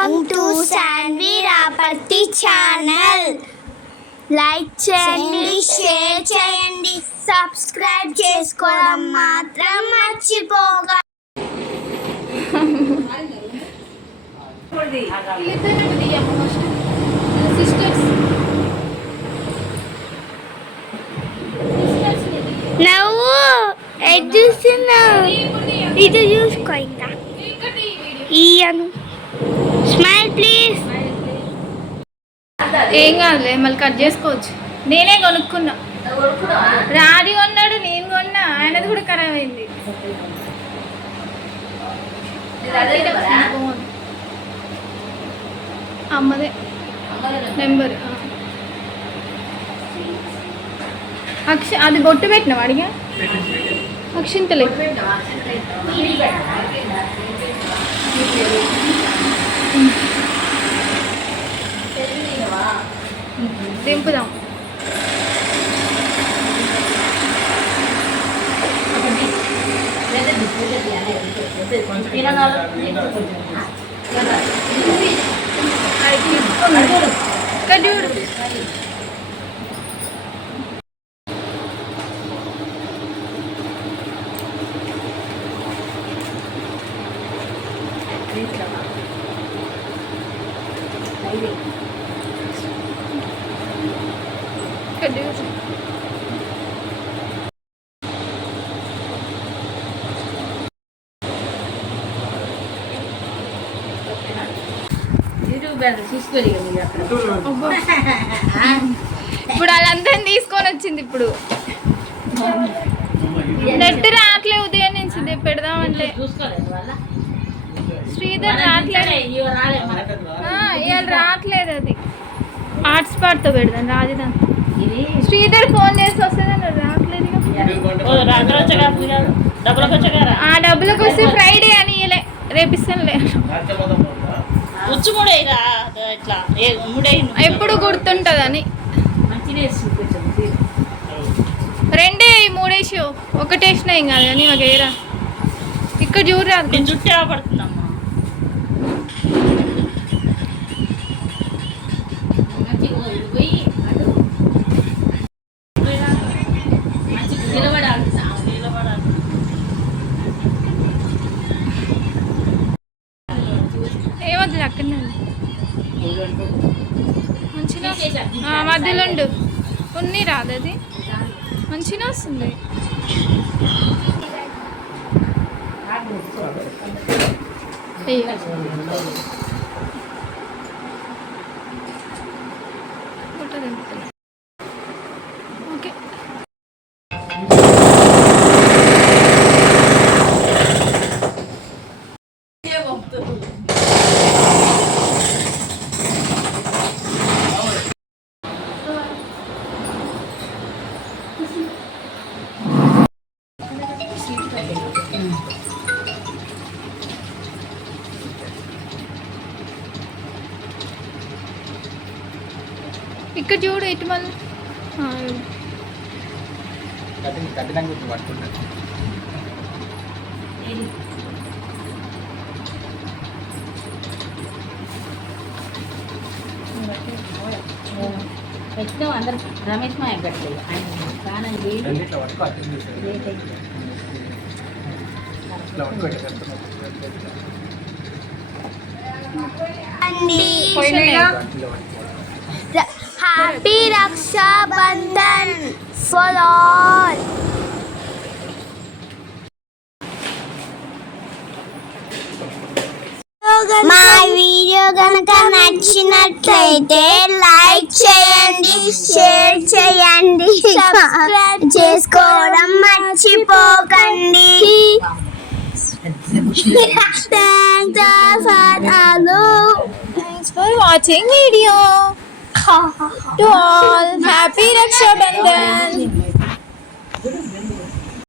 Welcome to Shanvi Raparthi channel. Like చేయండి, share చేయండి, subscribe చేసుకోవడం మాత్రం మర్చిపోగా. నువ్వు ఎడ్ చూస్తున్నావు, ఇది చూసుకో. ఇంకా ఇయ్యను. Smile please. ఏం కాదులే, మళ్ళీ కట్ చేసుకోవచ్చు. నేనే కొనుక్కున్నా, రాడి కొన్నాడు, నేను కొన్నా, ఆయనది కూడా ఖరాబ్ అయింది. అమ్మదే నెంబర్. అది బొట్టు పెట్టినావు అడిగా, అక్షింతలే. దింపుదాం. ఇప్పుడు వాళ్ళందరినీ తీసుకొని వచ్చింది. ఇప్పుడు నెట్ రావట్లే, ఉదయం నుంచి పెడదామంటే శ్రీధర్ రావట్లేదు, ఇవాళ రావట్లేదు. అది హాట్స్పాట్తో పెడదాం రాజధాని. శ్రీధర్ ఫోన్ చేసి వస్తుంది, రావట్లేదు. ఆ డబ్బులకు వస్తే ఫ్రైడే అని ఇవ్వలే, రేపు ఇస్తానులే. ఎప్పుడు గుర్తుంటుందని రెండే మూడేసి ఒకటేసినా ఏం కాదు కానీ మాకు ఏరా. ఇక్కడ చూడరాదు, చుట్టే పడుతుందమ్మా. ఏమవుతుంది అక్కడనే మంచిగా మధ్యలో ఉండు ఉన్ని రాదు, అది మంచిగా వస్తుంది. ఓకే, ఇక్కడ చూడు ఇటు మళ్ళీ అందరు రమేష్ మా ఎక్కట్లేదు. Happy Rakshabandhan for all. మా వీడియో కనుక నచ్చినట్లయితే లైక్ చేయండి, షేర్ చేయండి, సబ్స్క్రైబ్ చేసుకోవడం మర్చిపోకండి. Thanks for watching video. To all, happy Raksha Bandhan.